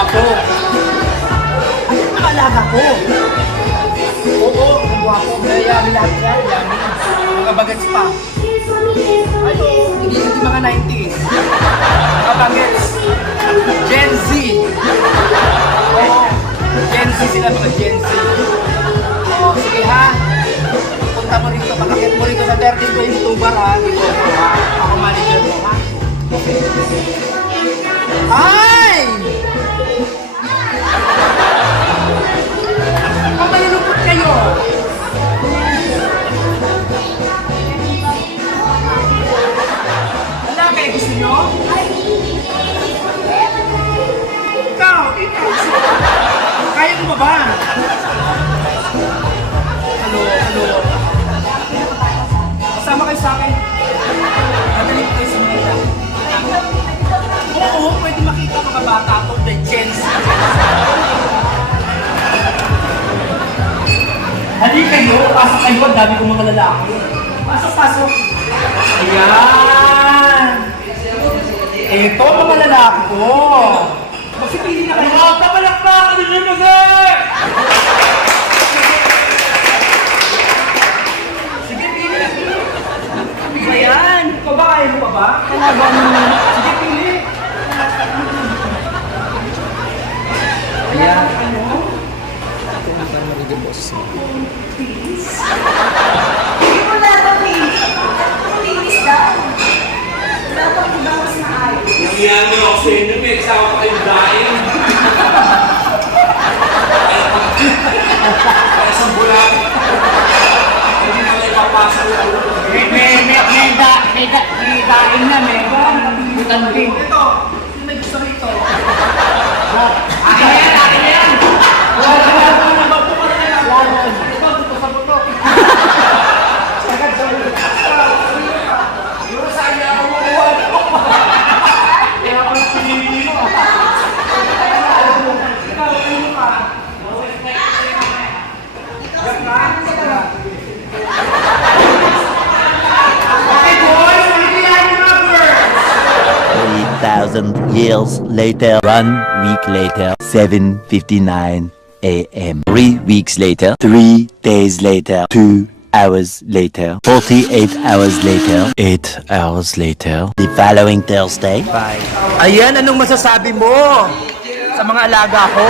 gwapo. Ayun ang alaga ko. Oo, ang gwapo. Kaya yummy lahat yan, yummy. Mga bagets pa. Ano, hindi mga 90s. Mga bagets. Gen Z. Oo, Gen Z sila, mga Gen Z. Oo, sige ha. Punta mo rito, makakit mo rito sa 32 YouTuber ha. Dito ako ha. Ako manager mo ha. Ay! Kung malulungkot kayo, wala kayo gusto nyo? Ikaw. Kaya mo ba? Hello. Kasama kayo sa akin. Nagaling kayo sa Manila. Oo, pwede makita mga bata ko, the Gen Z. Hali kayo, pasok kayo, ang dami kong mga lalaki. Pasok. Ayan. Ito ang mga lalaki ko. Magsipili na kayo. Mga kapalakpakan din yun kasi! Sige, pili. Ayan. Ikaw ba, kaya mo pa ba? Talagang Sige, pili. Ayan. Ano? hindi mo lalawin. Linis daw. Dapat ibawas na ayos. Nangyayari mo ako sa inyo, may kasama pa kayong daing. Kaya sa bulan, hindi na kayo papasok. May daing na, may butan din. Ito. Yung may gusto rito. Akin na yan. Okay, boys. Pilihan yung number. 3,000 years later, 1 week later, 7:59 a.m. 3 weeks later, 3 days later, 2 hours later, 48 hours later, 8 hours later, the following Thursday. Ayan, anong masasabi mo sa mga alaga ko?